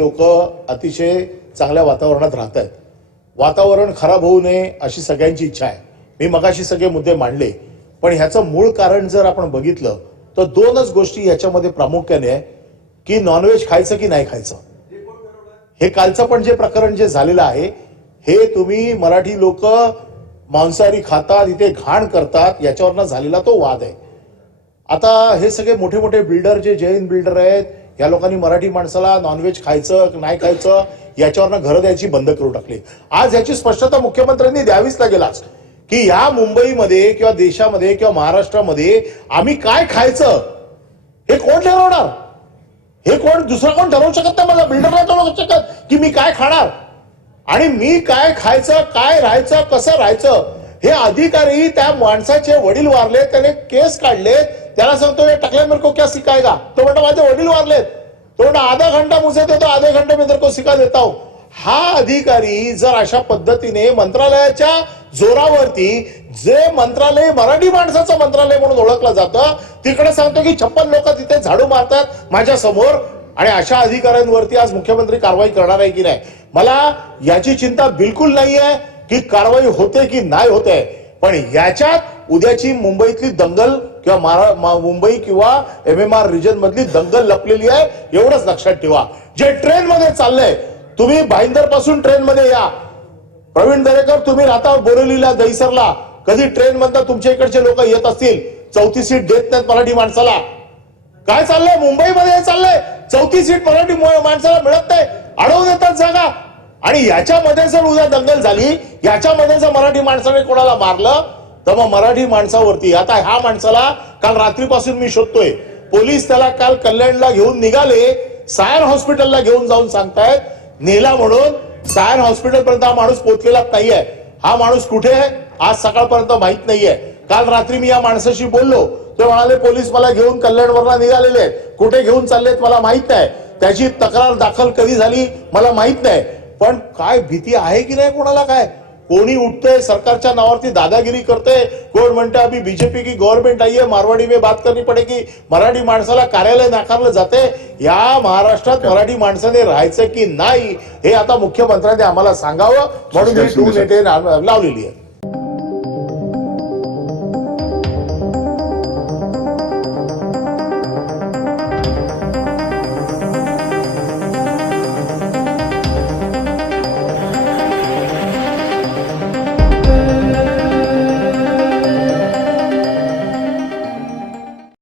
लोक अतिशय चांगल्या वातावरणात राहत आहेत वातावरण खराब होऊ नये अशी सगळ्यांची इच्छा आहे मी मगाशी सगळे मुद्दे मांडले पण ह्याचं मूळ कारण जर आपण बघितलं तर दोनच गोष्टी याच्यामध्ये प्रामुख्याने आहे की नॉनव्हेज खायचं की नाही खायचं हे कालचं पण जे प्रकरण जे झालेलं आहे हे तुम्ही मराठी लोक मांसाहारी खातात इथे घाण करतात याच्यावरनं झालेला तो वाद आहे आता हे सगळे मोठे मोठे बिल्डर जे जैन बिल्डर आहेत या लोकांनी मराठी माणसाला नॉनव्हेज खायचं नाही खायचं याच्यावरनं घरं द्यायची बंद करू टाकली आज याची स्पष्टता मुख्यमंत्र्यांनी द्यावीच लागेल आज की या मुंबईमध्ये किंवा देशामध्ये किंवा महाराष्ट्रामध्ये आम्ही काय खायचं हे कोण ठरवणार हे कोण दुसरं कोण ठरवू शकत नाही माझा बिल्डर ठरवू शकत की मी काय खाणार आणि मी काय खायचं काय राहायचं कसं राहायचं हे अधिकारी त्या माणसाचे वडील वारले त्याने केस काढले त्याला सांगतो हे टाकल्यानंतर को क्या शिकायगा तो म्हणतो माझे वडील वारलेत तो म्हणतो आधा घंटा मुझे देतो आधे घंटे मी तर को शिका देता हा अधिकारी जर अशा पद्धतीने मंत्रालयाच्या जोरावरती जे मंत्रालय मराठी माणसाचं मंत्रालय म्हणून ओळखलं जातं तिकडे सांगतो की छप्पन लोक तिथे झाडू मारतात माझ्या समोर आणि अशा अधिकाऱ्यांवरती आज मुख्यमंत्री कारवाई करणार आहे की नाही मला याची चिंता बिलकुल नाही आहे की कारवाई होते की नाही होते पण याच्यात उद्याची मुंबईतली दंगल किंवा मारा मुंबई किंवा एम एम आर रिजन मधली दंगल लपलेली आहे एवढंच लक्षात ठेवा जे ट्रेन मध्ये चाललंय तुम्ही भाईंदर पासून ट्रेन मध्ये या प्रवीण दरेकर तुम्ही राहता बोरिवलीला दहिसरला कधी ट्रेन मधनं तुमच्या इकडचे लोक येत असतील चौथी सीट देत नाहीत मराठी माणसाला काय चाललंय मुंबईमध्ये चाललंय चौथी सीट मराठी माणसाला मिळत नाही अडवून देतात जागा आणि याच्यामध्ये जर उद्या दंगल झाली याच्यामध्ये जर मराठी माणसाने कोणाला मारलं तर मग मराठी माणसावरती आता ह्या माणसाला काल रात्रीपासून मी शोधतोय पोलीस त्याला काल कल्याणला घेऊन निघाले सायर हॉस्पिटलला घेऊन जाऊन सांगतायत नेला म्हणून सायर हॉस्पिटलपर्यंत हा माणूस पोचलेलाच नाहीये हा माणूस कुठे आहे आज सकाळपर्यंत माहित नाहीये काल रात्री मी या माणसाशी बोललो ते म्हणाले पोलीस मला घेऊन कल्याणवरला निघालेले आहेत कुठे घेऊन चाललेत मला माहित नाही त्याची तक्रार दाखल कधी झाली मला माहित नाही पण काय भीती आहे की नाही कोणाला काय कोणी उठते सरकारच्या नावावरती दादागिरी करते कोण म्हणते अभी बीजेपी की गव्हर्नमेंट आई मारवाडी में बात करनी की मराठी माणसाला कार्यालय नाकारलं जाते या महाराष्ट्रात मराठी माणसाने राहायचं की नाही हे आता मुख्यमंत्र्यांनी आम्हाला सांगावं म्हणून मी टू नेते लावलेली आहे